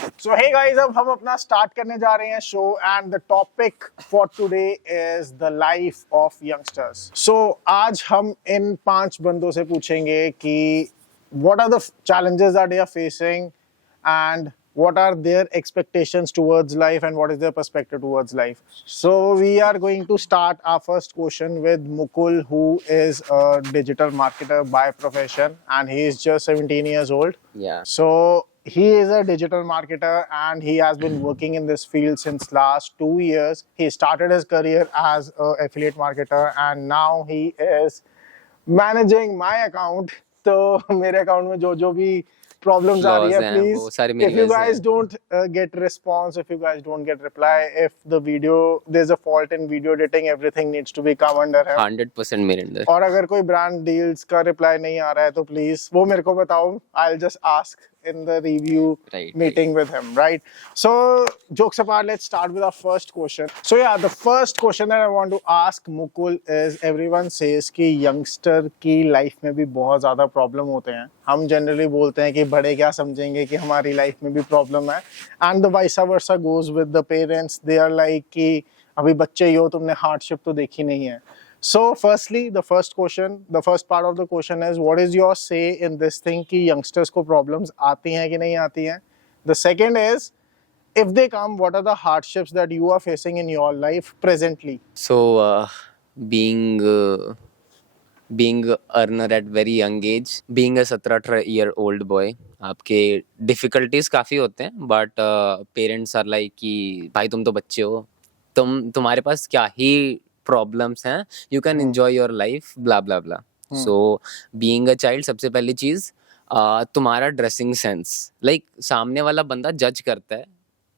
So hey guys, अब हम अपना स्टार्ट करने जा रहे हैं show and the topic for today is the life of youngsters. So आज हम इन 5 बंदों से पूछेंगे कि what are the challenges that they are facing and what are their expectations towards life and what is their perspective towards life. So we are going to start our first question with Mukul, who is a digital marketer by profession and he is just 17 years old. Yeah. So he is a digital marketer and he has been working in this field since last 2 years. He started his career as an affiliate marketer and now he is managing my account. तो मेरे account में जो जो भी problems आ रही है, please, if you guys don't get response, if you guys don't get reply, if the video, there's a fault in video editing, everything needs to be come under him. 100% मेरे अंदर. और अगर कोई brand deals का reply नहीं आ रहा है तो please वो मेरे को बताओ. I'll just ask in the review meeting with him, right? So jokes apart, let's start with our first question. So yeah, the first question that I want to ask Mukul is, everyone says कि youngster की life में भी बहुत ज़्यादा problem होते हैं. हम generally बोलते हैं कि बड़े क्या समझेंगे कि हमारी life में भी problem है, and the vice versa goes with the parents. They are like कि अभी बच्चे ही हो, तुमने hardship तो देखी नहीं है. So firstly, the first part of the question is, what is your say in this thing कि youngsters को problems आती हैं कि नहीं आती हैं? The second is, if they come, what are the hardships that you are facing in your life presently? So being earner at very young age, being a 17-year-old boy, आपके difficulties काफ़ी होते हैं, but parents are like कि भाई तुम तो बच्चे हो, तुम्हारे पास क्या ही प्रॉब्लम्स हैं, you can enjoy your life, blah blah blah. So being a child, सबसे पहली चीज तुम्हारा ड्रेसिंग सेंस, लाइक सामने वाला बंदा जज करता है,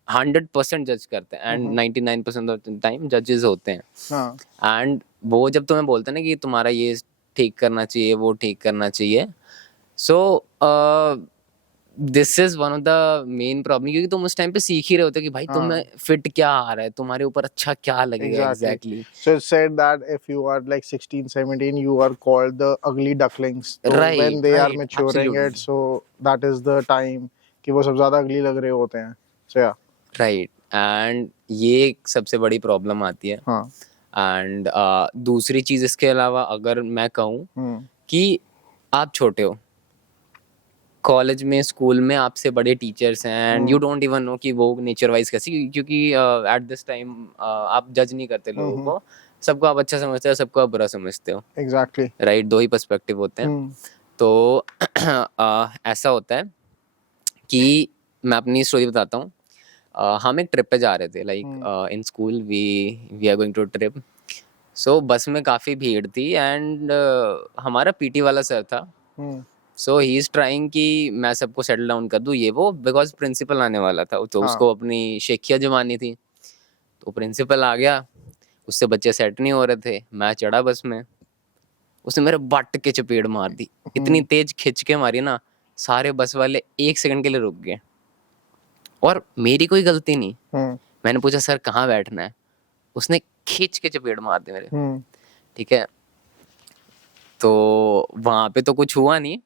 100% जज करता है, एंड 99% ऑफ द टाइम जजेस होते हैं. एंड वो जब तुम्हें बोलते हैं ना कि तुम्हारा ये ठीक करना चाहिए, वो ठीक करना चाहिए, so this is one of the main problem, क्योंकि तुम उस टाइम पे सीख ही रहे होते कि भाई तुम्हें फिट क्या आ रहा है, तुम्हारे ऊपर अच्छा क्या लगेगा. Exactly. So it's said that if you are like 16, 17, you are called the ugly ducklings. So Right, when they are right, maturing absolutely. it, so that is the time कि वो सब ज्यादा ugly लग रहे होते हैं. So yeah. Right. And ये एक सबसे बड़ी प्रॉब्लम आती है. हाँ. एंड दूसरी चीज इसके अलावा अगर मैं कहूँ कि आप छोटे हो, कॉलेज में, स्कूल में आपसे बड़े टीचर्स हैं, and you don't even know कि वो नेचर वाइज कैसी, क्योंकि एट दिस टाइम आप जज नहीं करते लोगों को, सबको आप अच्छा समझते हो, सबको आप बुरा समझते हो. Exactly. राइट, दो ही पर्सपेक्टिव होते हैं. तो ऐसा होता है कि मैं अपनी स्टोरी बताता हूँ. हम एक ट्रिप पे जा रहे थे, like in school we are going to trip. So bus में काफ़ी भीड़ थी, एंड हमारा पीटी वाला सर था. सो ही इज ट्राइंग कि मैं सबको सेटल डाउन कर दूँ, ये वो, बिकॉज प्रिंसिपल आने वाला था, तो उसको अपनी शेखिया जमानी थी. तो प्रिंसिपल आ गया, उससे बच्चे सेट नहीं हो रहे थे. मैं चढ़ा बस में, उसने मेरे बट के चपेट मार दी, इतनी तेज खिंच के मारी ना, सारे बस वाले 1 सेकंड के लिए रुक गए, और मेरी कोई गलती नहीं. मैंने पूछा सर कहाँ बैठना है, उसने खींच के चपेट मार दी मेरे. ठीक है, तो वहां पे तो कुछ हुआ नहीं.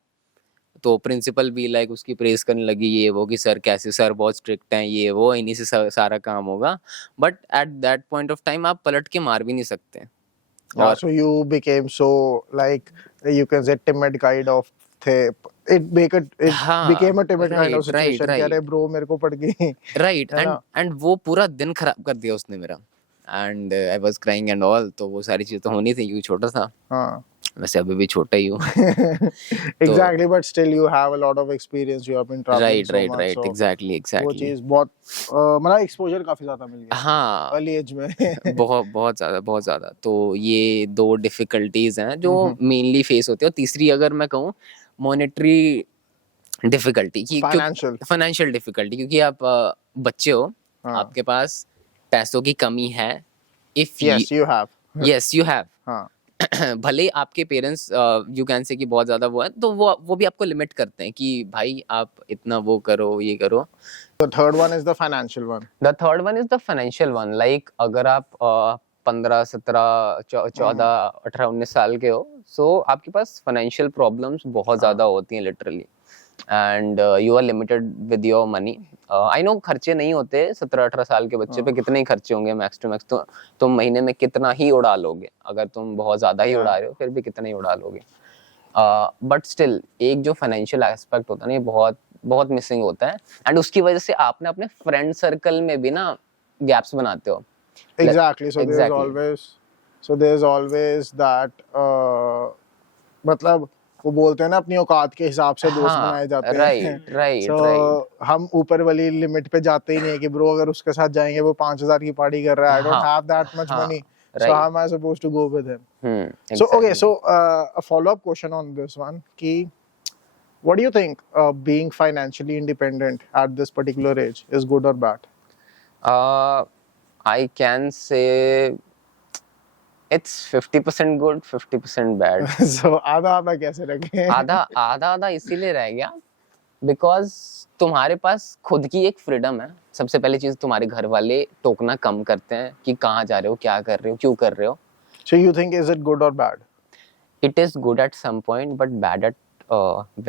तो प्रिंसिपल भी लाइक उसकी प्रेस करने लगी, ये वो, कि सर कैसे, सर बहुत स्ट्रिक्ट हैं, ये वो, इन्हीं से सारा काम होगा. But at that point of time आप पलट के मार भी नहीं सकते. Yeah, so you became so, like, you can say timid kind of थे. It became a timid kind of situation. कि अरे bro मेरे को पड़ गई. Right. and वो पूरा दिन खराब कर दिया उसने मेरा, and I was crying and all. तो वो सारी चीज़ तो होनी थी क्योंकि छोटा था. हाँ. वैसे अभी भी छोटा ही हूँ. Exactly, but still you have a lot of experience. You have been traveling so much. Right. So Exactly. वो चीज़ बहुत मतलब exposure काफी ज़्यादा मिल गया. हाँ. Early age में. बहुत ज़्यादा. तो ये 2 डिफिकल्टीज हैं जो मेनली फेस होती है. और तीसरी अगर मैं कहूँ, मॉनेटरी डिफिकल्टी, फाइनेंशियल डिफिकल्टी, क्योंकि आप बच्चे हो, आपके पास पैसों की कमी है. If yes you have. हाँ. भले ही आपके पेरेंट्स यू कैन से कि बहुत ज्यादा वो है, तो वो भी आपको लिमिट करते हैं कि भाई आप इतना वो करो, ये करो. The third one is the financial one. The third one is the financial one. Like अगर आप 15, 17, 14, 18, 19 साल के हो, सो आपके पास फाइनेंशियल प्रॉब्लम्स बहुत ज्यादा होती हैं literally. And you are limited with your money. I know खर्चे नहीं होते 17-18 साल के बच्चे पे, कितने ही खर्चे होंगे मैक्स टू मैक्स. तो तुम महीने में कितना ही उड़ा लोगे, अगर तुम बहुत ज्यादा ही उड़ा रहे हो फिर भी कितना ही उड़ा लोगे. बट स्टिल एक जो फाइनेंशियल एस्पेक्ट होता है ना, ये बहुत बहुत मिसिंग होता है. एंड उसकी वजह से आपने अपने फ्रेंड सर्कल में भी ना गैप्स बनाते हो. Exactly. So Exactly. there's always that मतलब वो बोलते हैं ना अपनी औकात के हिसाब से दोस्त हाँ, बनाए जाते हैं. Right right So right. हम ऊपर वाली लिमिट पे जाते ही नहीं है कि ब्रो अगर उसके साथ जाएंगे वो 5,000 की पार्टी कर रहा है. I don't हाँ, have that much हाँ, money. So right. how am I supposed to go with him? So exactly. okay, so a follow-up question on this one कि what do you think being financially independent at this particular age is good or bad? I can say it's 50% good, 50% bad. So आधा आधा कैसे रखें? आधा आधा इसीलिए रह गया बिकॉज तुम्हारे पास खुद की एक फ्रीडम है. सबसे पहली चीज, तुम्हारे घर वाले टोकना कम करते हैं कि कहाँ जा रहे हो, क्या कर रहे हो, क्यों कर रहे हो. So you think is it good or bad? It is good at some point but bad at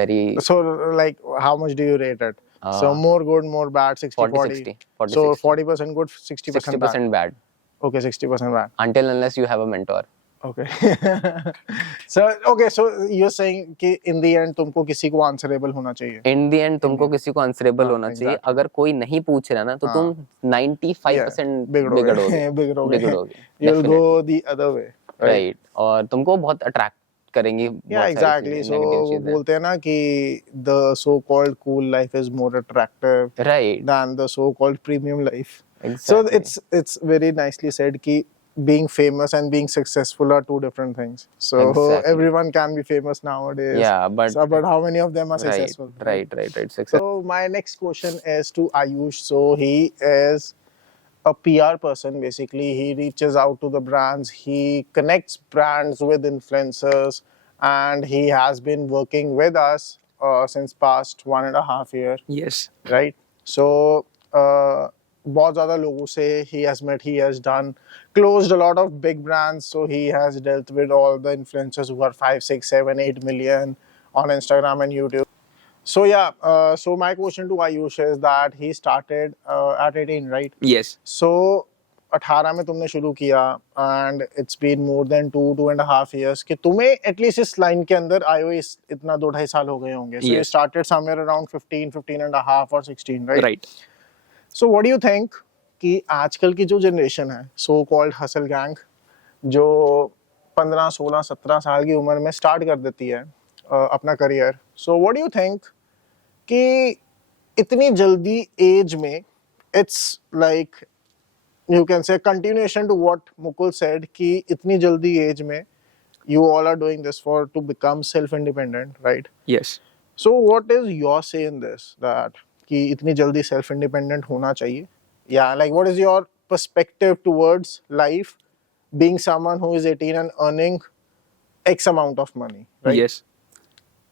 very So like how much do you rate it? So more good, more bad, 60-40. 40-60. So 40% good, 60% bad. 60% bad Okay, 60% bad. until unless you have a mentor. Okay. So you're saying कि in the end तुमको किसी को answerable होना चाहिए. In the end तुमको किसी को answerable होना चाहिए. exactly. अगर कोई नहीं पूछ रहा ना तो तुम 95% बिगड़ोगे. बिगड़ोगे. You'll go the other way. Right. और तुमको बहुत अट्रैक्ट करेंगी. Yeah, exactly. So वो बोलते हैं ना कि the so-called cool life is more attractive right than the so-called premium life. exactly. So it's very nicely said कि being famous and being successful are two different things. So Exactly. everyone can be famous nowadays. Yeah, but but how many of them are right successful? right success. So my next question is to Ayush. So he is a PR person basically. He reaches out to the brands. He connects brands with influencers, and he has been working with us since past 1.5 years. Yes. Right. So बहुत ज़्यादा लोगों से he has met, he has done, closed a lot of big brands. So he has dealt with all the influencers who are 5, 6, 7, 8 million on Instagram and YouTube. So yeah, so my question to Ayush is that he started at 18, right? Yes. So 18 में तुमने शुरू किया and it's been more than 2.5 years कि तुम्हें at least इस line के अंदर आए हुए इतना 2-2.5 साल हो गए होंगे. So you Yes. started somewhere around 15.5 or 16, right? Right. So what do you think कि आजकल की जो जनरेशन है so called hustle gang जो 15, 16, 17 साल की उम्र में स्टार्ट कर देती है अपना career. So what do you think कि इतनी जल्दी एज में it's like you can say continuation to what Mukul said कि इतनी जल्दी एज में you all are doing this for to become self-independent, right? Yes. So what is your say in this that कि इतनी जल्दी self-independent होना चाहिए? Yeah, like what is your perspective towards life being someone who is 18 and earning X amount of money, right? Yes.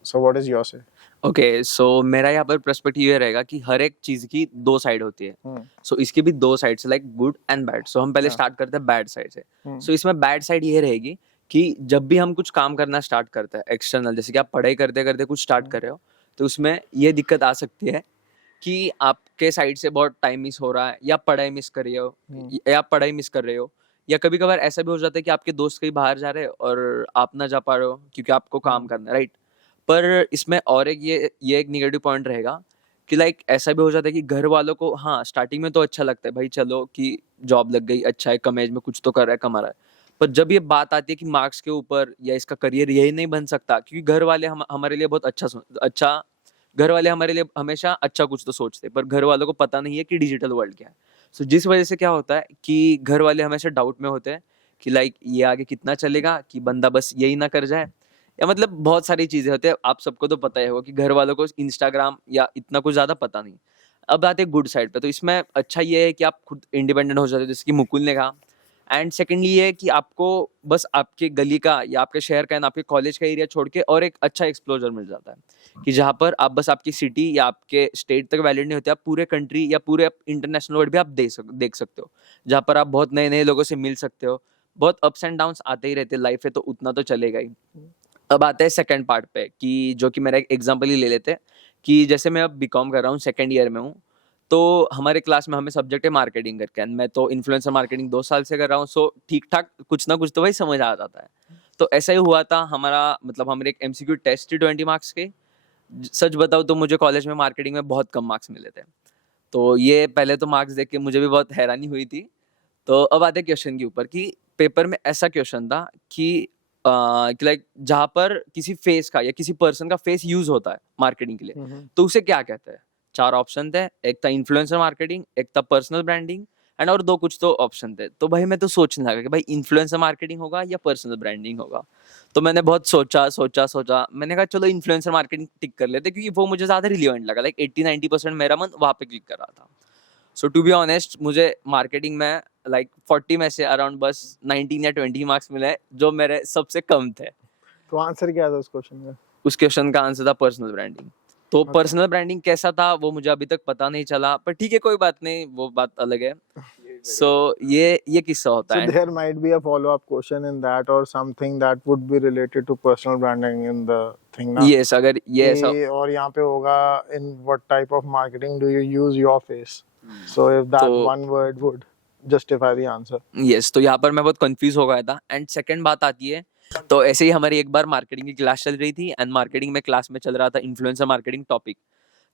So what is your say? Okay so मेरा यहाँ पर perspective ये रहेगा कि हर एक चीज की दो साइड होती है. सो इसकी भी दो साइड से लाइक गुड एंड बैड. सो हम पहले स्टार्ट करते हैं बैड साइड से. सो इसमें बैड साइड ये रहेगी कि जब भी हम कुछ काम करना स्टार्ट करते हैं एक्सटर्नल, जैसे कि आप पढ़ाई करते करते कुछ स्टार्ट कर रहे हो, तो उसमें ये दिक्कत आ सकती है कि आपके साइड से बहुत टाइम मिस हो रहा है, या पढ़ाई मिस कर रहे हो, या पढ़ाई मिस कर रहे हो, या कभी कभार ऐसा भी हो जाता है कि आपके दोस्त कहीं बाहर जा रहे हैं और आप ना जा पा रहे हो क्योंकि आपको काम करना है, राइट. पर इसमें और एक ये एक निगेटिव पॉइंट रहेगा कि लाइक ऐसा भी हो जाता है कि घर वालों को हाँ स्टार्टिंग में तो अच्छा लगता है भाई चलो कि जॉब लग गई, अच्छा है, कम एज में कुछ तो कर रहा है, कमा रहा है. पर जब ये बात आती है कि मार्क्स के ऊपर या इसका करियर यही नहीं बन सकता, क्योंकि घर वाले हमारे लिए बहुत अच्छा घर वाले हमारे लिए हमेशा अच्छा कुछ तो सोचते हैं, पर घर वालों को पता नहीं है कि डिजिटल वर्ल्ड क्या है. सो जिस वजह से क्या होता है कि घर वाले हमेशा डाउट में होते हैं कि लाइक ये आगे कितना चलेगा, कि बंदा बस यही ना कर जाए, या मतलब बहुत सारी चीजें होती है. आप सबको तो पता ही होगा कि घर वालों को इंस्टाग्राम या इतना कुछ ज्यादा पता नहीं. अब आते हैं गुड साइड पे, तो इसमें अच्छा ये है कि आप खुद इंडिपेंडेंट हो जाते हो, जैसे कि मुकुल ने कहा. एंड सेकेंडली ये है कि आपको बस आपके गली का या आपके शहर का या आपके कॉलेज का एरिया छोड़ के और एक अच्छा एक्सप्लोजर मिल जाता है कि जहाँ पर आप बस आपकी सिटी या आपके स्टेट तक वैलिड नहीं होते, आप पूरे कंट्री या पूरे इंटरनेशनल वर्ल्ड भी आप देख सकते हो, जहाँ पर आप बहुत नए नए लोगों से मिल सकते हो. बहुत अप्स एंड डाउन्स आते ही रहते हैं लाइफ है, तो उतना तो चलेगा ही. अब आते हैं सेकंड पार्ट पे कि जो कि मेरा एक एग्जांपल ही ले लेते हैं कि जैसे मैं अब बीकॉम कर रहा हूँ, सेकंड ईयर में हूँ, तो हमारे क्लास में हमें सब्जेक्ट है मार्केटिंग करके, एंड मैं तो इन्फ्लुएंसर मार्केटिंग 2 साल से कर रहा हूँ, सो ठीक ठाक कुछ ना कुछ तो भाई समझ आ जाता है। तो ऐसा ही हुआ था हमारा, मतलब हमारे एक एमसीक्यू टेस्ट थी 20 मार्क्स के। सच बताऊँ तो मुझे कॉलेज में मार्केटिंग में बहुत कम मार्क्स मिले थे, तो ये पहले तो मार्क्स देख के मुझे भी बहुत हैरानी हुई थी। तो अब आते हैं क्वेश्चन के ऊपर कि पेपर में ऐसा क्वेश्चन था कि लाइक जहाँ पर किसी फेस का या किसी पर्सन का फेस यूज होता है मार्केटिंग के लिए, तो उसे क्या कहते हैं। 4 ऑप्शन थे, एक था इन्फ्लुएंसर मार्केटिंग, एक था पर्सनल ब्रांडिंग, एंड और 2 कुछ तो ऑप्शन थे। तो भाई मैं तो सोचने लगा कि भाई इन्फ्लुएंसर मार्केटिंग होगा या पर्सनल ब्रांडिंग होगा। तो मैंने बहुत सोचा, मैंने कहा चलो इन्फ्लुएंसर मार्केटिंग टिक कर लेते, क्योंकि वो मुझे ज्यादा रिलेवेंट लगा। लाइक 80-90% मेरा मन वहां पे क्लिक कर रहा था। सो टू बी ऑनेस्ट, मुझे मार्केटिंग में लाइक 40 में से अराउंड बस 19 या 20 मार्क्स मिले, जो मेरे सबसे कम थे। तो आंसर क्या था उस क्वेश्चन का? उस क्वेश्चन का आंसर था पर्सनल ब्रांडिंग। तो Okay. पर्सनल ब्रांडिंग कैसा था वो मुझे अभी तक पता नहीं चला, पर ठीक है, कोई बात नहीं, वो बात अलग है। सो ये किस्सा होता So है। there might be a follow-up question in that or something that would be related to personal branding in the thing ना? यस, अगर ये ऐसा, और यहाँ पे होगा in what type of marketing do you use your face? So if that तो one word would justify the answer. Yes, तो यहाँ पर मैं बहुत कंफ्यूज हो गया था। एंड सेकंड बात आती है, तो ऐसे ही हमारी एक बार मार्केटिंग की क्लास चल रही थी, एंड मार्केटिंग में क्लास में चल रहा था इन्फ्लुएंसर मार्केटिंग टॉपिक।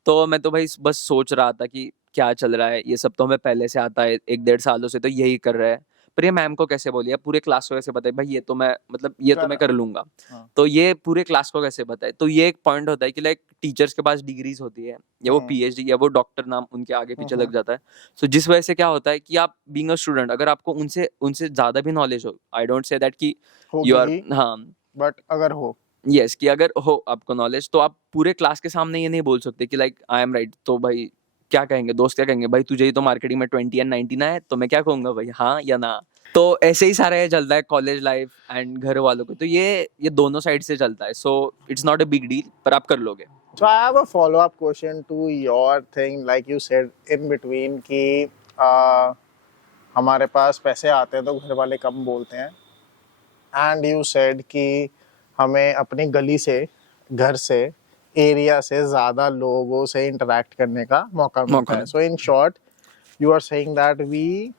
तो मैं तो भाई बस सोच रहा था कि क्या चल रहा है, ये सब तो हमें पहले से आता है, 1-1.5 सालों से तो यही कर रहा है, पर ये मैम को कैसे बोलिए, पूरे क्लास को कैसे बताए भाई, ये तो मैं, मतलब ये तो मैं कर लूंगा। हाँ। तो ये पूरे क्लास को कैसे बताए। तो ये एक पॉइंट होता है कि लाइक टीचर्स के पास डिग्रीज होती है, या वो पीएचडी या वो डॉक्टर नाम उनके आगे पीछे लग जाता है। सो जिस वजह से क्या होता है कि आप बीइंग अ स्टूडेंट, अगर आपको उनसे उनसे ज्यादा भी नॉलेज हो, आई डोंट से दैट कि यू आर, होगी, हाँ, but अगर हो, यस, कि अगर हो आपको नॉलेज, तो आप पूरे क्लास के सामने ये नहीं बोल सकते कि लाइक आई एम राइट। तो भाई क्या कहेंगे दोस्त, क्या कहेंगे, भाई तुझे ही तो मार्केटिंग में 20 एंड 19 है, तो मैं क्या कहूंगा भाई, हाँ या ना। तो ऐसे ही सारा ये चलता है कॉलेज लाइफ एंड घर वालों को, तो ये दोनों साइड से चलता है। So it's not a big deal, पर आप कर लोगे। So I have a follow-up question to your thing, like you said in between कि हमारे पास पैसे आते हैं तो घर वाले कम बोलते हैं, एंड यू सेड कि हमें अपनी गली से, घर से, एरिया से ज़्यादा लोगों से इंटरेक्ट करने का मौका मिलता है। So in short you are saying that we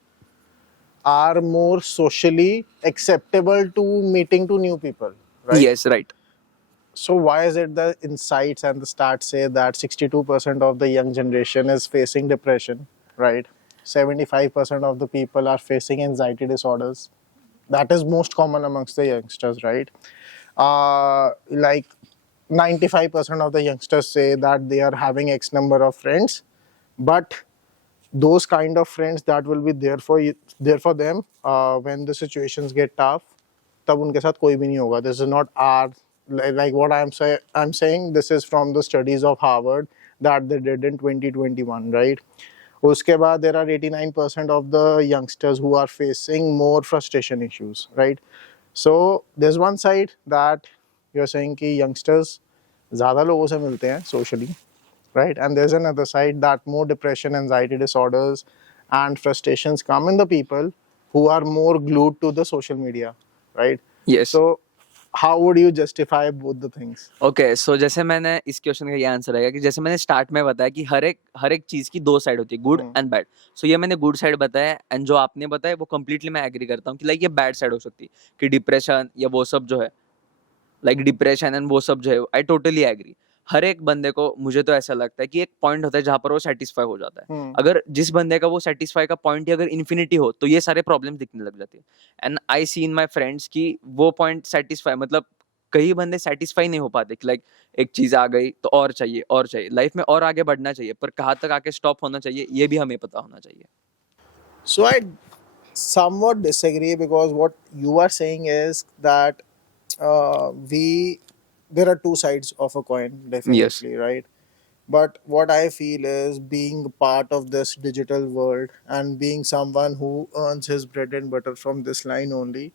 are more socially acceptable to meeting to new people, right? Yes, right. So why is it the insights and the stats say that 62% of the young generation is facing depression, right? 75% of the people are facing anxiety disorders. That is most common amongst the youngsters, right? Like 95% of the youngsters say that they are having X number of friends, but those kind of friends that will be there for you, there for them when the situations get tough, तब उनके साथ कोई भी नहीं होगा. This is not our, like what I'm saying, this is from the studies of Harvard that they did in 2021, right? उसके बाद there are 89% of the youngsters who are facing more frustration issues, right? So there's one side that you're saying कि youngsters ज़्यादा लोगों से मिलते हैं socially, right? And there's another side that more depression, anxiety disorders, and frustrations come in the people who are more glued to the social media, right? Yes. So how would you justify both the things? Okay, so जैसे मैंने इस question का ये answer रहेगा कि जैसे मैंने start में बताया कि हर एक चीज की 2 साइड होती है, गुड एंड बैड। सो ये मैंने गुड साइड बताया, एंड जो आपने बताया वो कंप्लीटली मैं एग्री करता हूँ कि लाइक ये बैड साइड हो सकती है, कि डिप्रेशन या वो सब जो है, लाइक डिप्रेशन एंड वो सब जो है, आई टोटली एग्री। हर एक बंदे को, मुझे तो ऐसा लगता है कि एक पॉइंट होता है जहां पर वो सेटिस्फाई हो जाता है। अगर जिस बंदे का वो सेटिस्फाई का पॉइंट ही अगर इन्फिनिटी हो, तो ये सारे प्रॉब्लम्स दिखने लग जाते हैं। And I C in my friends कि वो पॉइंट सेटिस्फाई, मतलब कई बंदे सेटिस्फाई नहीं हो पाते कि लाइक एक चीज आ गई तो और चाहिए, और चाहिए, लाइफ में और आगे बढ़ना चाहिए, पर कहाँ तक आके स्टॉप होना चाहिए ये भी हमें पता होना चाहिए। So I somewhat disagree because what you are saying is that there are two sides of a coin, definitely, right? But what I feel is being part of this digital world and being someone who earns his bread and butter from this line only,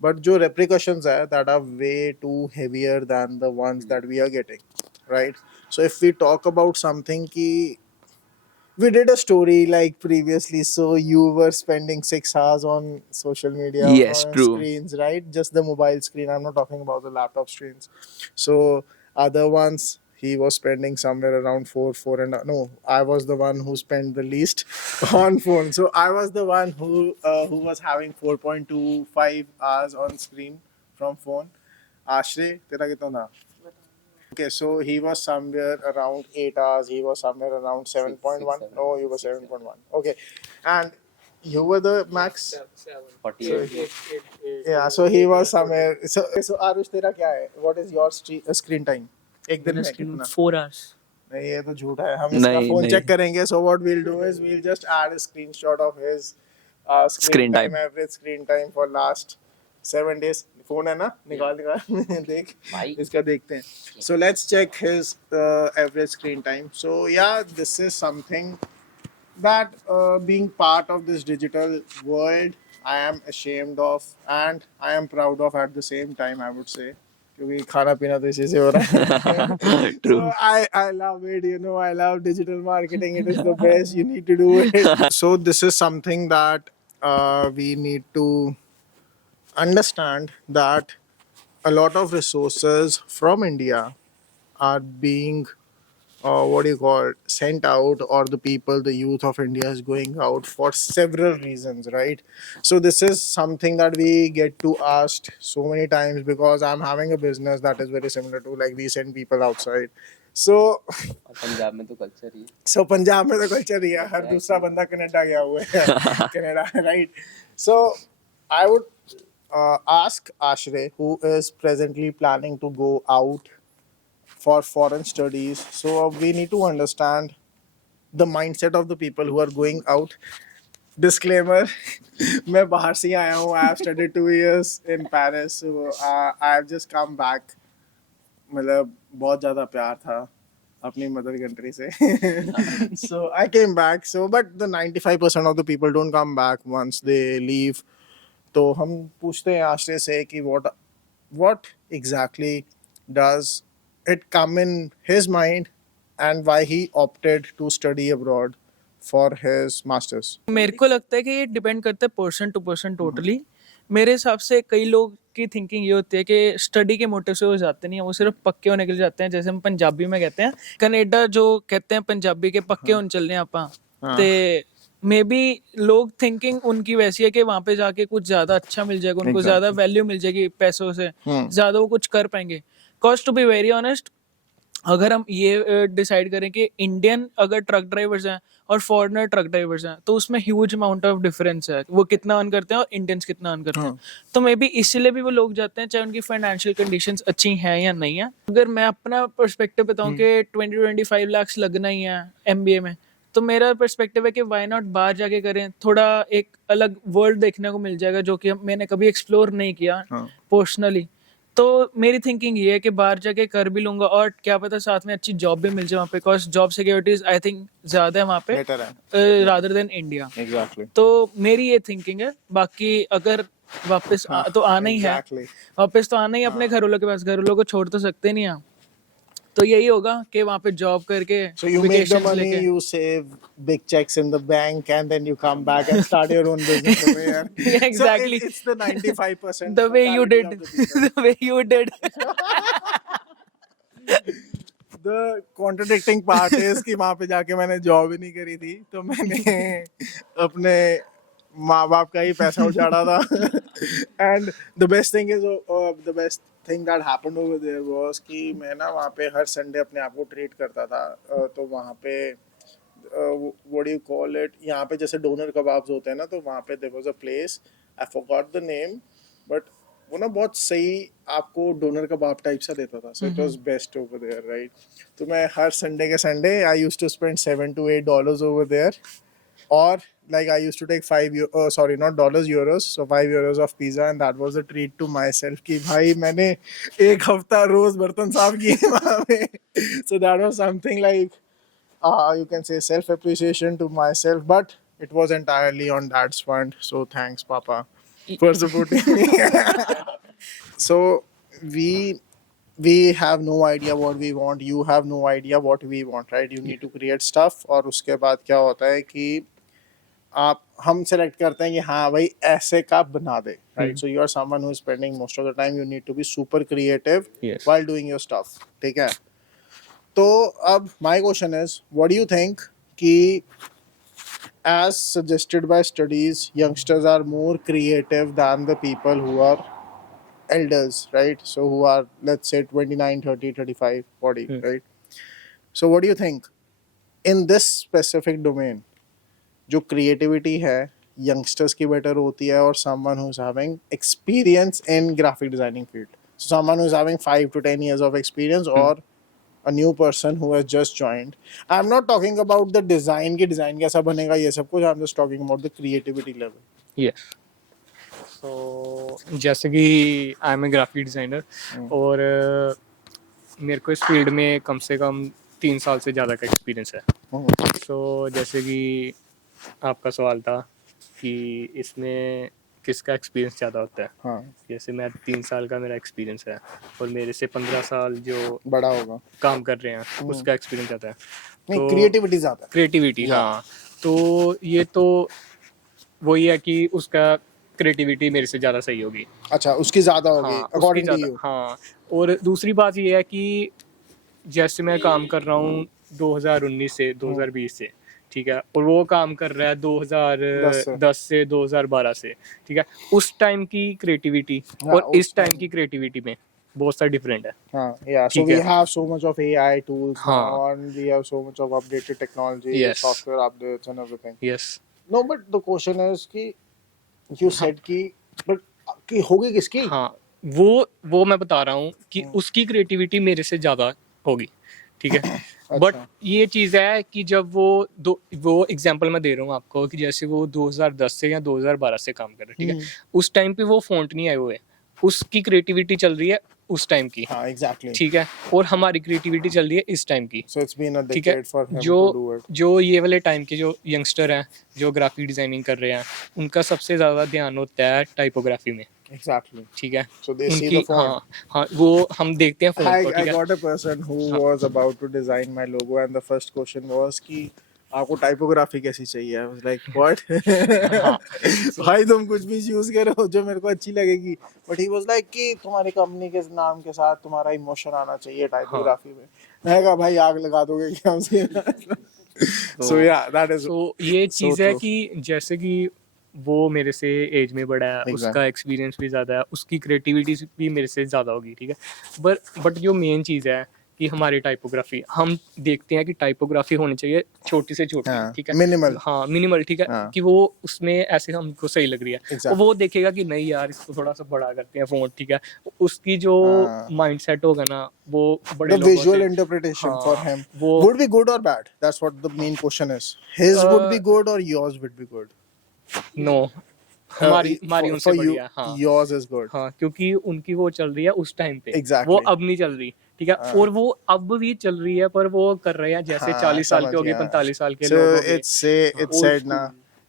but जो repercussions are that are way too heavier than the ones that we are getting, right? So if we talk about something ki we did a story like previously, so you were spending 6 hours on social media, Yes, on true. screens, right? Just the mobile screen. I'm not talking about the laptop screens. So other ones, he was spending somewhere around four and no, I was the one who spent the least on phone. So I was the one who was having 4.25 hours on screen from phone. Ashray, tera kitna tha? Okay, so he was somewhere around 8 hours. He was somewhere around 7.1. No, you were 7.1. Okay, and you were the max. 48. Yeah, so he was somewhere. So Arush, तेरा क्या है? What is your screen time? एक दिन में कितना? 4 hours. नहीं, ये तो झूठ है. हम इसका नहीं, phone नहीं. check करेंगे. So what we'll do is we'll just add a screenshot of his Screen time. average screen time for last 7 days. phone है ना? निकाल देख. इसका देखते हैं. So let's check his average screen time. So yeah, this is something that being part of this digital world, I am ashamed of and I am proud of at the same time, I would say. क्योंकि खाना पीना तो इसी से हो रहा है. True. So I love it, you know, I love digital marketing. It is the best. You need to do it. So this is something that we need to understand, that a lot of resources from India are being what do you call it, sent out, or the people, the youth of India is going out for several reasons, right? So this is something that we get to asked so many times, because I'm having a business that is very similar to, like, we send people outside. So Punjab में तो culture ही so Punjab में तो culture ही है, हर दूसरा बंदा Canada गया हुआ है. Canada, right? So I would ask Ashray, who is presently planning to go out for foreign studies. So we need to understand the mindset of the people who are going out. Disclaimer, मैं बाहर से ही आया हूँ. I have studied 2 years in Paris. So I have just come back. मतलब बहुत ज़्यादा प्यार था अपनी मदर कंट्री से. So I came back. So but the 95% of the people don't come back once they leave. तो हम पूछते हैं आश्रय से कि what exactly does it come in his mind and why he opted to study abroad for his masters. मेरे को लगता है कि ये डिपेंड करता है पर्सन टू पर्सन टोटली. मेरे हिसाब से कई लोग की थिंकिंग ये होती है कि स्टडी के मोटिव से वो जाते नहीं है, वो सिर्फ पक्के होने के लिए जाते हैं. जैसे हम पंजाबी में कहते हैं कनेडा, जो कहते हैं पंजाबी के पक्के होने चलने ਆਪਾਂ ते मे बी लोग थिंकिंग उनकी वैसी है कि वहां पे जाके कुछ ज्यादा अच्छा मिल जाएगा, उनको ज्यादा वैल्यू मिल जाएगी पैसों से, ज्यादा वो कुछ कर पाएंगे. Cost to be very honest, अगर हम ये डिसाइड करें कि इंडियन अगर ट्रक ड्राइवर्स हैं और फॉरेनर ट्रक ड्राइवर्स हैं, तो उसमें ह्यूज अमाउंट ऑफ डिफरेंस है, वो कितना अर्न करते हैं और इंडियंस कितना अर्न करते हैं. तो मे बी इसीलिए भी वो लोग जाते हैं, चाहे उनकी फाइनेंशियल कंडीशंस अच्छी हैं या नहीं है. अगर मैं अपना पर्सपेक्टिव बताऊं कि 20-25 लाख लगना ही है MBA में, तो मेरा पर्सपेक्टिव है कि वाई नॉट बाहर जाके करें, थोड़ा एक अलग वर्ल्ड देखने को मिल जाएगा जो कि मैंने कभी एक्सप्लोर नहीं किया पर्सनली. तो मेरी थिंकिंग ये है कि बाहर जाके कर भी लूंगा और क्या पता साथ में अच्छी जॉब भी मिल जाए वहाँ पे, because job securities I think ज्यादा है वहाँ पे रादर देन इंडिया. Exactly. तो मेरी ये थिंकिंग है. बाकी अगर वापस तो आना ही है, वापस तो आना ही अपने घर वालों के पास, घर वालों को छोड़ तो सकते नहीं हम. तो यही होगा कि वहाँ पे जॉब करके So you make the vacations money, लेके. you save big checks in the bank, and then you come back and start your own business over here. Yeah, exactly. So it's the 95%. The way you did, mentality of the people. the way you did. The contradicting part is कि वहाँ पे जाके मैंने job ही नहीं करी थी, तो मैंने अपने माँ बाप का ही पैसा उछाड़ा था. And the best thing is the best thing that happened over there was कि मैं ना वहाँ पे हर संडे अपने आप को ट्रीट करता था. तो वहाँ पे what do you call it, यहाँ पे जैसे डोनर कबाब्स होते हैं ना, तो वहाँ पे there was a place, I forgot the name, but वो ना बहुत सही आपको डोनर कबाब टाइप सा देता था. So it was best over there, right? तो मैं हर संडे के Sunday I used to spend $7 to $8 over there, or like I used to take not dollars, euros, so €5 of pizza, and that was a treat to myself कि भाई मैंने एक हफ्ता रोज बर्तन साफ किए वहाँ पे. So that was something like you can say self appreciation to myself, but it was entirely on dad's fund. So thanks, Papa, for supporting me. So we have no idea what we want. You have no idea what we want, right? You need to create stuff. और उसके बाद क्या होता है कि हम select करते हैं कि हाँ भाई ऐसे का बना दे, right? So you are someone who is spending most of the time. You need to be super creative while doing your stuff. ठीक है? तो अब my question is, what do you think कि as suggested by studies, youngsters are more creative than the people who are elders, right? So who are, let's say, 29, 30, 35, 40, right? So what do you think in this specific domain, जो creativity है youngsters की better होती है और someone who's having experience in graphic designing field? So someone who's having 5 to 10 years of experience or a new person who has just joined. I'm not talking about the design की design कैसा बनेगा ये सब कुछ, I'm just talking about the creativity level. Yes तो जैसे कि I am a graphic designer और मेरे को इस फील्ड में कम से कम 3 साल से ज़्यादा का एक्सपीरियंस है. तो जैसे कि आपका सवाल था कि इसमें किसका एक्सपीरियंस ज़्यादा होता है. हाँ, जैसे मैं 3 साल का मेरा एक्सपीरियंस है और मेरे से 15 साल जो बड़ा होगा. काम कर रहे हैं उसका एक्सपीरियंस ज़्यादा है. नहीं, तो creativity ज़्यादा है. क्रिएटिविटी हाँ. तो ये तो वही है कि उसका क्रिएटिविटी मेरे से ज़्यादा सही होगी. अच्छा, उसकी ज़्यादा होगी हाँ, उसकी according to ज़्यादा- you. हाँ. और दूसरी बात ये है कि जैसे मैं काम कर रहा हूँ 2019 से 2020 से, ठीक है, और वो काम कर रहा है 2010 से 2012 से, ठीक है. उस टाइम की क्रिएटिविटी हाँ, और उस इस टाइम की क्रिएटिविटी में बहुत सा डिफरेंट है. हाँ, yeah. So ठीक we है. have so much of AI tools हाँ. now, and we have so much of updated technology, Yes. software updates and everything. Yes. No, but the question is कि you said कि but कि होगी किसकी? हाँ, वो मैं बता रहा हूँ कि उसकी क्रिएटिविटी मेरे से ज़्यादा होगी, ठीक है. बट ये चीज़ है कि जब वो एग्जांपल मैं दे रहा हूँ आपको कि जैसे वो 2010 से या 2012 से काम कर रहे हैं, ठीक है. उस टाइम पे वो फॉन्ट नहीं आए हुए, उसकी क्रिएटिविटी चल रही है उस टाइम की, हाँ, exactly. ठीक है, और हमारी क्रिएटिविटी चल रही है इस टाइम की. So it's been a ठीक है. decade for him to do it. जो ये वाले टाइम के जो यंगस्टर हैं जो ग्राफिक डिजाइनिंग कर रहे हैं उनका सबसे ज़्यादा ध्यान होता है टाइपोग्राफी में, Exactly. ठीक है. So they see उनकी the font. हाँ वो हम देखते हैं I फोन को, ठीक है. got a person who was about to design my logo, and the first question was कि आपको टाइपोग्राफी कैसी चाहिए? I was like, what? भाई तुम कुछ भी यूज करो जो मेरे को अच्छी लगेगी. But he was like कि तुम्हारी कंपनी के नाम के साथ तुम्हारा इमोशन आना चाहिए टाइपोग्राफी में. मैं कहा भाई आग लगा दोगे क्या हमसे? So yeah, that is. तो ये so चीज़ है true. कि जैसे कि वो मेरे से एज में बड़ा है, Exactly. उसका एक्सपीरियंस भी ज़्यादा है, उसकी क्रिएटिविटी भी मेरे से ज़्यादा होगी, ठीक है. बट जो मेन चीज़ है कि हमारी टाइपोग्राफी, हम देखते हैं कि टाइपोग्राफी होनी चाहिए छोटी से छोटी, हाँ, ठीक है, minimal. हाँ मिनिमल, ठीक है, हाँ. कि वो उसमें ऐसे हमको सही लग रही है. Exactly. और वो देखेगा कि नहीं यार इसको थोड़ा सा बड़ा करते हैं फोन, ठीक है. उसकी जो हाँ. माइंडसेट होगा ना वो बड़े The लोगों visual से interpretation हाँ, for him वो would be good or bad. That's what the main question is. His would be good or yours would be good. No हमारी for उनसे you, बढ़िया. हाँ yours is good. हाँ, क्योंकि उनकी वो चल रही है उस टाइम पे, Exactly. वो अब नहीं चल रही, ठीक है. हाँ. और वो अब भी चल रही है पर वो कर रहे हैं जैसे हाँ, 40 साल समझ के हो गए, गया. 45 साल के So लोग हो गए. it's said ना,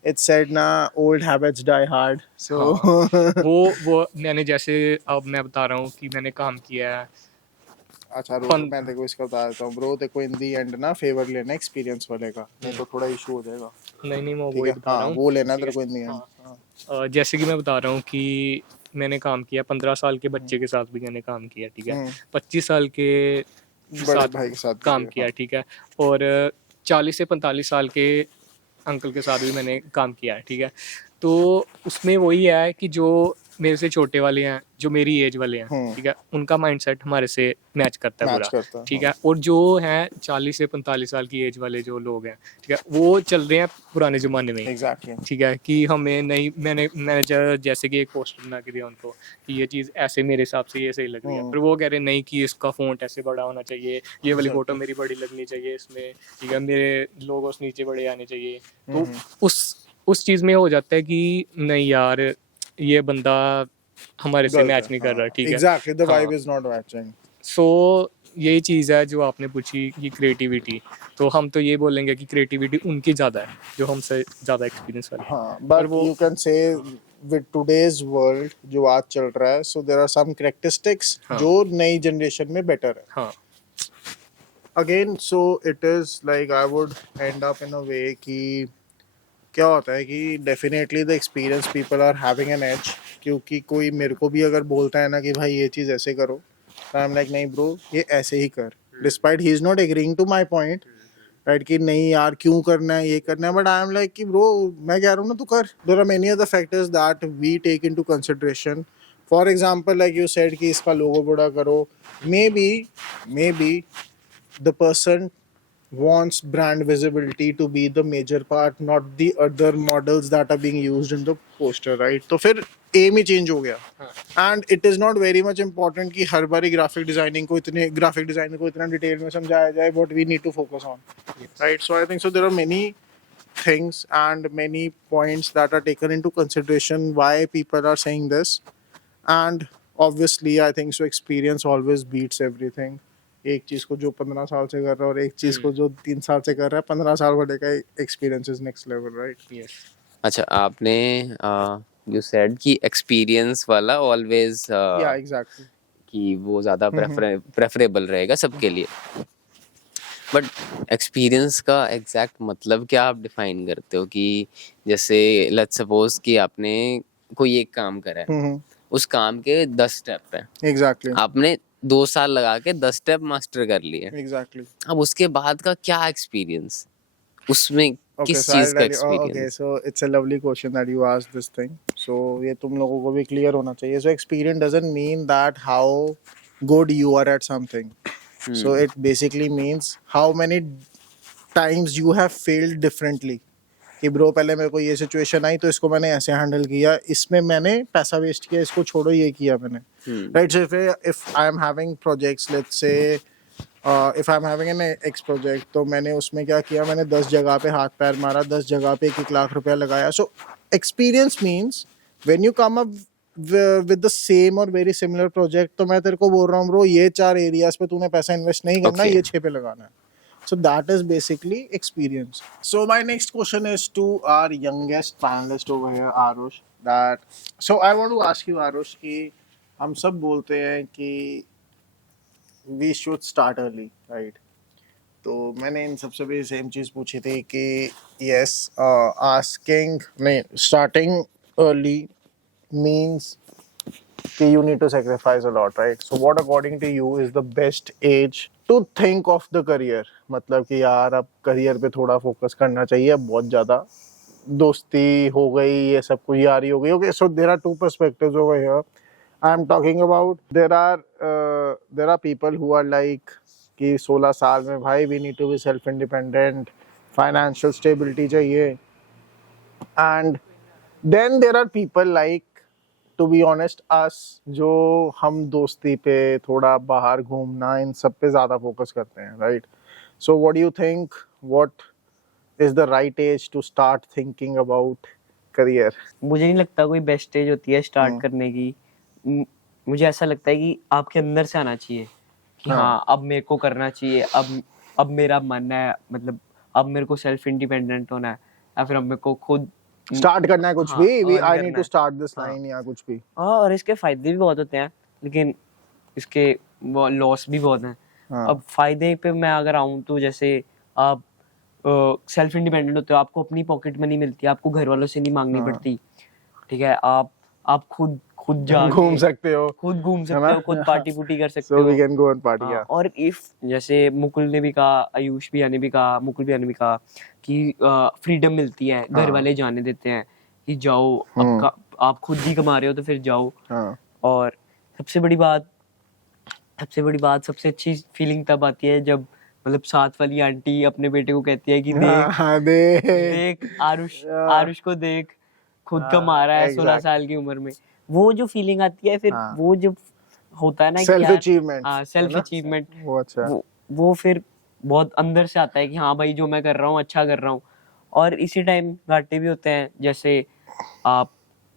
it's said ना, old habits die hard. So वो मैंने जैसे अब मैं बता रहा हूँ कि मैंने काम किया है. अच्छा रुक, मैं देखो इसका बता देता हूँ ब्रो. देखो इन दी एंड ना फेवर लेना एक्सपीरियंस वाले का, नहीं तो थोड़ा इशू हो जाएगा. नहीं मैं ठीक वही है, बता रहा हाँ हूँ. वो लेना तेरे को इन दी एंड. जैसे कि मैं बता रहा हूँ कि मैंने काम किया 15 साल के बच्चे के साथ भी मैंने काम किया, ठीक है. 25 साल के बड़े भाई के साथ भी काम किया, किया, ठीक है. और 40 से 45 साल के अंकल के साथ भी मैंने काम किया है, ठीक है. तो उसमें वही है कि जो मेरे से छोटे वाले हैं, जो मेरी एज वाले हैं, ठीक है, उनका माइंडसेट हमारे से मैच करता है मैच पूरा, करता है, ठीक है. और जो हैं 40 से 45 साल की एज वाले जो लोग हैं, ठीक है, वो चल रहे हैं पुराने ज़माने में, एग्जैक्टली. ठीक है, कि हमें नहीं, मैंने जैसे कि एक पोस्टर बना के दिया उनको कि ये चीज़ ऐसे मेरे हिसाब से ये सही लग रही है, पर वो कह रहे नहीं कि इसका फ़ॉन्ट ऐसे बड़ा होना चाहिए, ये वाली फोटो मेरी बड़ी लगनी चाहिए इसमें, ठीक है, मेरे लोगोस नीचे बड़े आने चाहिए. तो उस चीज़ में हो जाता है कि नहीं यार ये बंदा हमारे से मैच नहीं कर रहा, ठीक है. एग्जैक्टली, द वाइब हाँ. Is not matching. सो यही चीज़ है जो आपने पूछी कि क्रिएटिविटी, तो हम तो ये बोलेंगे कि क्रिएटिविटी उनकी ज़्यादा है जो हमसे ज़्यादा एक्सपीरियंस वाले. हाँ, but you can say with today's world जो आज चल रहा है, so there are some characteristics जो नई जनरेशन में बेटर है. हाँ. Again so it is like I would end up in a way कि क्या होता है कि definitely the experience people are having an edge. क्योंकि कोई मेरे को भी अगर बोलता है ना कि भाई ये चीज़ ऐसे करो, तो आई एम लाइक नहीं ब्रो ये ऐसे ही कर, despite he is not agreeing to my point, right, कि नहीं यार क्यों करना है, ये करना है, बट आई एम लाइक कि ब्रो मैं कह रहा हूँ ना तू कर. There are many other factors that we take into consideration. For example like you said कि इसका लोगो बड़ा करो, maybe the person wants brand visibility to be the major part, not the other models that are being used in the poster, right? तो फिर aim ही change हो गया. And it is not very much important कि हर बारी graphic designer को इतना detail में समझाया जाए what we need to focus on, right? So I think so there are many things and many points that are taken into consideration why people are saying this, and obviously I think so experience always beats everything. एक चीज को जो 15 साल से कर रहा है और एक चीज को जो 3 साल से कर रहा है, 15 साल वाले का experience is next level, right? Yes. अच्छा, आपने यू सेड कि एक्सपीरियंस वाला ऑलवेज या एग्जैक्टली कि वो ज़्यादा प्रेफरेबल रहेगा सबके लिए. बट एक्सपीरियंस का एग्जैक्ट मतलब क्या आप डिफाइन करते हो? कि जैसे लेट्स सपोज कि आपने कोई एक काम करा है, उस काम के 10 स्टेप हैं, एग्जैक्टली आपने 2 साल लगा के 10 स्टेप मास्टर कर लिए. एग्जैक्टली. अब उसके बाद का क्या एक्सपीरियंस, उसमें Okay, किस so चीज I'll का tell you. Okay, experience? so it's a lovely question that you asked this thing. So ये तुम लोगों को भी clear होना चाहिए. So experience doesn't mean that how good you are at something. So it basically means how many times you have failed differently. कि bro पहले मेरे को ये सिचुएशन आई तो इसको मैंने ऐसे हैंडल किया, इसमें मैंने पैसा वेस्ट किया, इसको छोड़ो ये किया मैंने, right? So if I am having projects, let's say if I am having an x project, तो मैंने उसमें क्या किया, मैंने 10 जगह पे हाथ पैर मारा, 10 जगह पे 1 लाख रुपया लगाया. So experience means when you come up with the same और वेरी सिमिलर प्रोजेक्ट, तो मैं तेरे को बोल रहा हूँ ब्रो ये 4 एरियाज पे तूने पैसा इन्वेस्ट नहीं करना, Okay. ये 6 पे लगाना है. So that is basically experience. So my next question is to our youngest panelist over here, Arush. So I want to ask you, Arush, कि हम सब बोलते हैं कि we should start early, right? तो मैंने इन सबसे भी सेम चीज़ पूछी थी कि yes, starting early means कि you need to sacrifice a lot, right? So what according to you is the best age to think of the career? मतलब कि यार अब करियर पे थोड़ा फोकस करना चाहिए, बहुत ज़्यादा दोस्ती हो गई, ये सब कुछ यारी हो गई. Okay, so there are 2 perspectives over here. I'm talking about there are people who are like कि 16 साल में भाई we need to be self independent, financial stability चाहिए, and then there are people like, to be honest, us, जो हम दोस्ती पे थोड़ा बाहर घूमना इन सब पे ज़्यादा फोकस करते हैं, right? So what do you think, what is the right age to start thinking about career? मुझे नहीं लगता कोई बेस्ट एज होती है स्टार्ट हम्म. करने की. मुझे ऐसा लगता है कि आपके अंदर से आना चाहिए कि हाँ अब मेरे को करना चाहिए, अब मेरा मन है, मतलब अब मेरे को सेल्फ इंडिपेंडेंट होना है, या फिर अब मेरे को खुद स्टार्ट करना है कुछ हाँ, भी, earn आई करना नीड टू है. स्टार्ट दिस हाँ. लाइन या कुछ भी. हाँ, और इसके फायदे भी बहुत होते हैं, लेकिन इसके लॉस भी बहुत हैं. हाँ. अब फायदे पे मैं अगर आऊँ तो जैसे आप सेल्फ इंडिपेंडेंट होते हो, आपको अपनी पॉकेट मनी मिलती है, आपको घर वालों से नहीं मांगनी हाँ. पड़ती, ठीक है? आप खुद जाके घूम सकते हो, खुद घूम है सकते ना? हो, खुद पार्टी पुटी कर सकते सो वी हो. Can go on party. हाँ, और इफ जैसे मुकुल ने भी कहा, आयुष भैया ने भी कहा, मुकुल भैया ने भी कहा कि फ्रीडम मिलती है, घर हाँ. वाले जाने देते हैं कि जाओ, आप खुद ही कमा रहे हो तो फिर जाओ. हाँ. और सबसे बड़ी बात सबसे अच्छी फीलिंग तब आती है जब मतलब साथ वाली आंटी अपने बेटे को कहती है कि हाँ, देख देख आरुष को देख, खुद कमा रहा है 16 साल की उम्र में. वो जो फीलिंग आती है फिर, हाँ. वो जो होता है ना, सेल्फ अचीवमेंट. हाँ, सेल्फ अचीवमेंट, वो अच्छा. वो फिर बहुत अंदर से आता है कि हाँ भाई जो मैं कर रहा हूँ अच्छा कर रहा हूँ. और इसी टाइम घाटे भी होते हैं, जैसे आप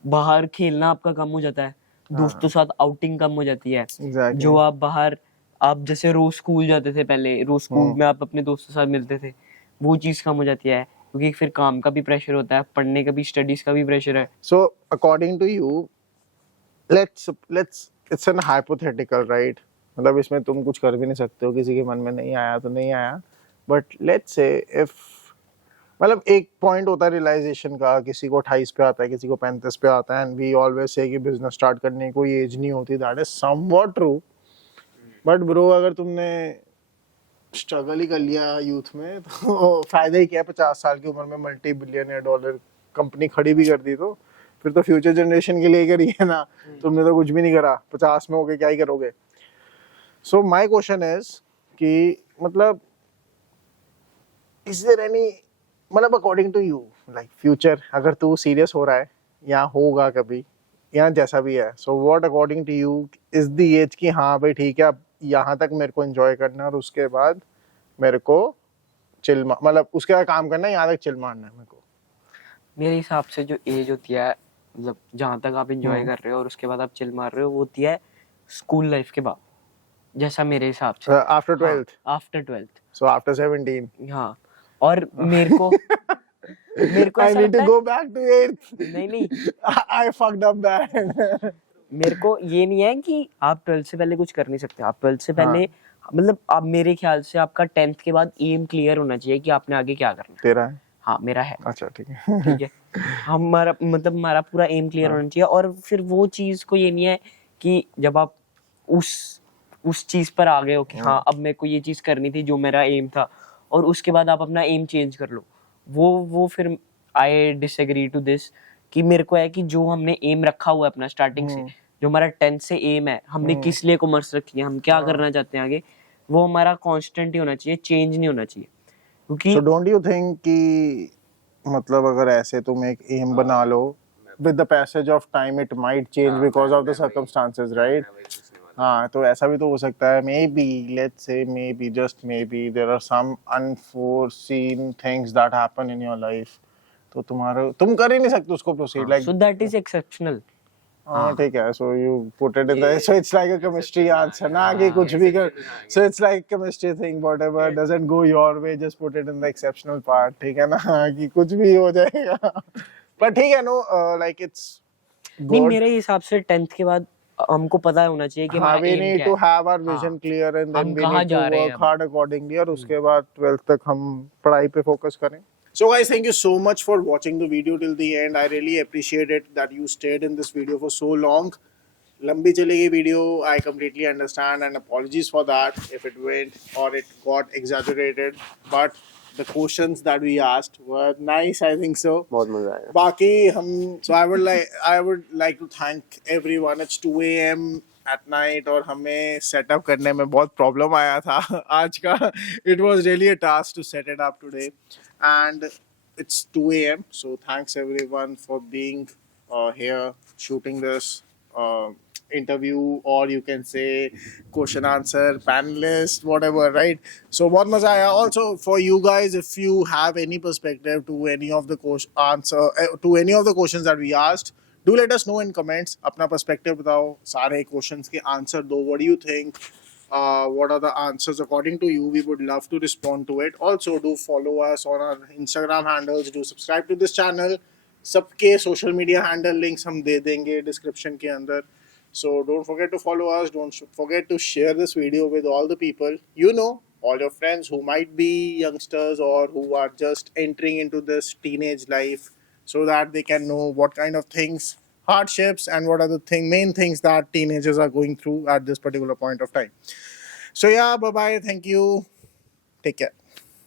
बाहर खेलना आपका कम हो जाता है, दोस्तों साथ आउटिंग कम हो जाती है. Exactly. जो आप बाहर, आप जैसे रोज स्कूल जाते थे पहले, रोज स्कूल में आप अपने दोस्तों के साथ मिलते थे, वो चीज़ कम हो जाती है, क्योंकि फिर काम का भी प्रेशर होता है, पढ़ने का भी, स्टडीज का भी प्रेशर है. So according to you, let's it's an hypothetical, right? मतलब इसमें तुम कुछ कर भी नहीं सकते हो, किसी के मन में नहीं आया तो नहीं आया, but let's say if मतलब एक पॉइंट होता है रियलाइजेशन का, किसी को 28 पे आता है, किसी को 35 पे आता है, एंड वी ऑलवेज से कि बिजनेस स्टार्ट करने की कोई एज नहीं होती. That is somewhat true, but bro अगर तुमने स्ट्रगल ही कर लिया यूथ में तो फायदा ही क्या है, 50 साल की उम्र में मल्टी बिलियन डॉलर कंपनी खड़ी भी कर दी तो फिर तो फ्यूचर जनरेशन के लिए करी है ना। तुमने तो कुछ भी नहीं करा, 50 में होके क्या ही करोगे। सो माय क्वेश्चन इज कि मतलब इज देयर एनी, मतलब according to you like future, अगर तू सीरियस हो रहा है या होगा कभी या जैसा भी है, so what according to you is the age कि हाँ भाई ठीक है अब यहाँ तक मेरे को एंजॉय करना है और उसके बाद मेरे को चिल, मतलब उसके बाद काम करना है, यहाँ तक चिल मारना है मेरे को। मेरे हिसाब से जो एज होती है, मतलब जहाँ तक आप एंजॉय कर रहे हो और उसके बाद आप चिल मार रहे हो, वो होती है स्कूल लाइफ के बाद, जैसा मेरे हिसाब से। After 12th, after 12th, so after 17 हाँ। और मेरे को I ऐसा need लगता to है, go back to 8th. नहीं I fucked up bad. मेरे को ये नहीं है कि आप 12th से पहले कुछ कर नहीं सकते। आप 12th से पहले मतलब आप, मेरे ख्याल से आपका 10th के बाद एम क्लियर होना चाहिए कि आपने आगे क्या करना है। तेरा है? हाँ मेरा है। अच्छा ठीक है। ठीक है, हमारा मतलब हमारा पूरा एम क्लियर होना चाहिए। और फिर वो चीज को ये नहीं है कि जब आप उस चीज पर आ गए हो कि हाँ अब मेरे को ये चीज करनी थी जो मेरा एम था, और उसके बाद आप अपना एम चेंज कर लो, वो फिर आई डिसएग्री टू दिस। कि मेरे को है कि जो हमने एम रखा हुआ है अपना स्टार्टिंग से, जो हमारा 10th से एम है, हमने किस लिए कॉमर्स रखी है, हम क्या करना चाहते हैं आगे, वो हमारा कांस्टेंट ही होना चाहिए, चेंज नहीं होना चाहिए। क्योंकि So don't you think कि मतलब अगर ऐसे तुम एक एम बना लो, with the passage of time it might change because of the circumstances, right? हाँ तो ऐसा भी तो हो सकता है, maybe let's say maybe just maybe there are some unforeseen things that happen in your life, तो तुम कर ही नहीं सकते उसको proceed like so that is exceptional। हाँ ठीक है, so you put it in the, so it's like a chemistry answer ना कि कुछ भी कर, so it's like chemistry thing, whatever doesn't go your way just put it in the exceptional part, ठीक है ना कि कुछ भी हो जाएगा। पर ठीक है, no like it's नहीं, good। मेरे हिसाब से 10th के बाद हमको पता होना चाहिए कि हाँ हमारा we aim need क्या to है। have our vision clear and then हम we कहाँ need to जा रहे हैं work hard accordingly और उसके बाद 12th तक हम पढ़ाई पे focus करें। So guys, thank you so much for watching the video till the end. I really appreciate it that you stayed in this video for so long. लंबी चलेगी video, I completely understand and apologies for that if it went or it got exaggerated, but the questions that we asked were nice, I think so. बहुत मजा आया। बाकी हम, so I would like to thank everyone. It's 2 a.m. at night और हमें setup करने में बहुत problem आया था आज का। It was really a task to set it up today and it's 2 a.m. So thanks everyone for being here shooting this interview, or you can say question answer panelist, whatever, right? So बहुत मजा आया। Also for you guys, if you have any perspective to any of the to any of the questions that we asked, do let us know in comments. अपना perspective बताओ, सारे questions के answer दो। What do you think? What are the answers according to you? We would love to respond to it. Also do follow us on our Instagram handles, do subscribe to this channel. सबके social media handle links हम दे देंगे description के अंदर। So don't forget to follow us. Don't forget to share this video with all the people you know, all your friends who might be youngsters or who are just entering into this teenage life, so that they can know what kind of things, hardships, and what are the main things that teenagers are going through at this particular point of time. So yeah, bye bye. Thank you. Take care.